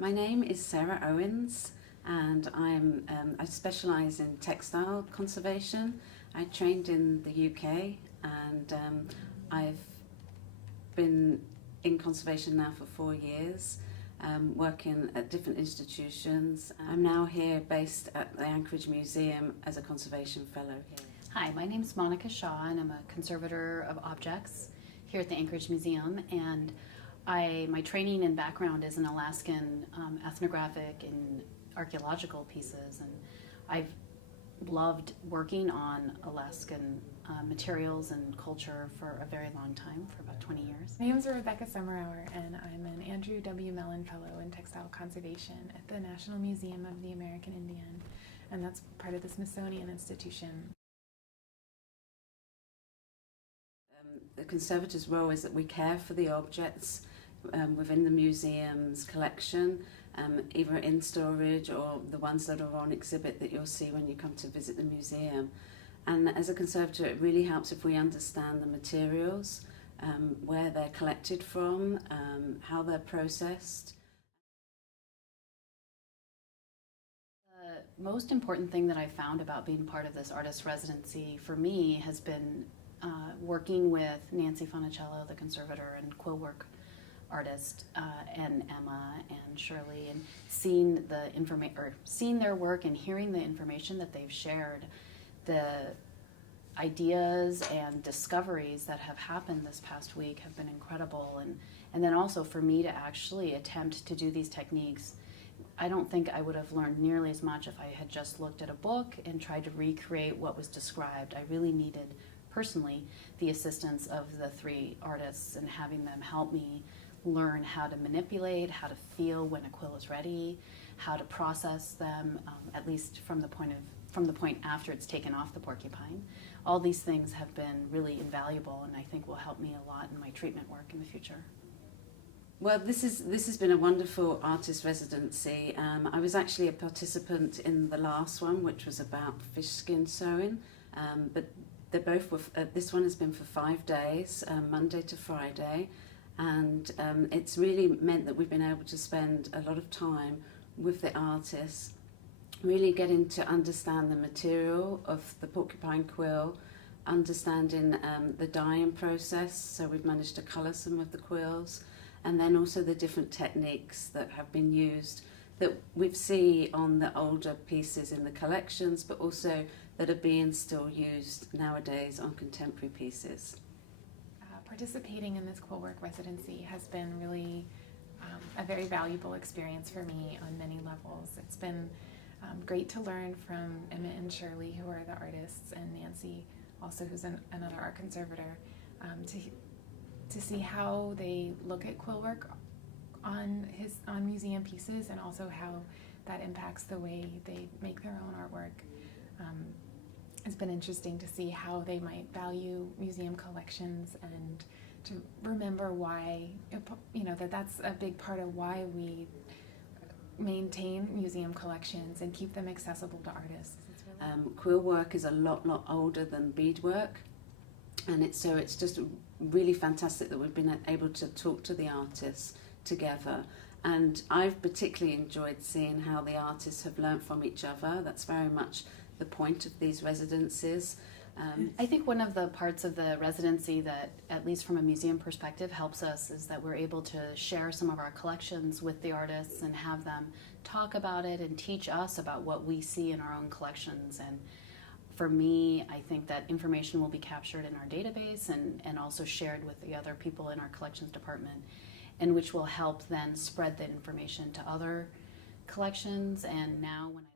My name is Sarah Owens and I specialise in textile conservation. I trained in the UK and I've been in conservation now for 4 years, working at different institutions. I'm now here based at the Anchorage Museum as a conservation fellow here. Hi, my name is Monica Shaw and I'm a conservator of objects here at the Anchorage Museum, and my training and background is in Alaskan ethnographic and archaeological pieces, and I've loved working on Alaskan materials and culture for a very long time, for about 20 years. My name is Rebecca Summerhour and I'm an Andrew W. Mellon Fellow in Textile Conservation at the National Museum of the American Indian, and that's part of the Smithsonian Institution. The Conservators' role is that we care for the objects within the museum's collection, either in storage or the ones that are on exhibit that you'll see when you come to visit the museum. And as a conservator, it really helps if we understand the materials, where they're collected from, how they're processed. The most important thing that I found about being part of this artist residency for me has been working with Nancy Funicello, the conservator and Quillwork artist, and Emma and Shirley, and seeing their work and hearing the information that they've shared, the ideas and discoveries that have happened this past week have been incredible, and then also for me to actually attempt to do these techniques. I don't think I would have learned nearly as much if I had just looked at a book and tried to recreate what was described. I really needed personally the assistance of the 3 artists and having them help me learn how to manipulate, how to feel when a quill is ready, how to process them, at least from the point after it's taken off the porcupine. All these things have been really invaluable, and I think will help me a lot in my treatment work in the future. Well, this has been a wonderful artist residency. I was actually a participant in the last one, which was about fish skin sewing, but they both were. This one has been for 5 days, Monday to Friday, and it's really meant that we've been able to spend a lot of time with the artists, really getting to understand the material of the porcupine quill, understanding the dyeing process, so we've managed to colour some of the quills, and then also the different techniques that have been used that we see on the older pieces in the collections, but also that are being still used nowadays on contemporary pieces. Participating in this Quillwork residency has been really a very valuable experience for me on many levels. It's been great to learn from Emmett and Shirley, who are the artists, and Nancy, also, who's another art conservator, to see how they look at quillwork on museum pieces, and also how that impacts the way they make their own artwork. It's been interesting to see how they might value museum collections, and to remember why, that's a big part of why we maintain museum collections and keep them accessible to artists. Quill work is a lot older than beadwork, and it's just really fantastic that we've been able to talk to the artists together. And I've particularly enjoyed seeing how the artists have learnt from each other. That's very much the point of these residencies. I think one of the parts of the residency that, at least from a museum perspective, helps us is that we're able to share some of our collections with the artists and have them talk about it and teach us about what we see in our own collections. And for me, I think that information will be captured in our database and also shared with the other people in our collections department, and which will help then spread the information to other collections. And now when I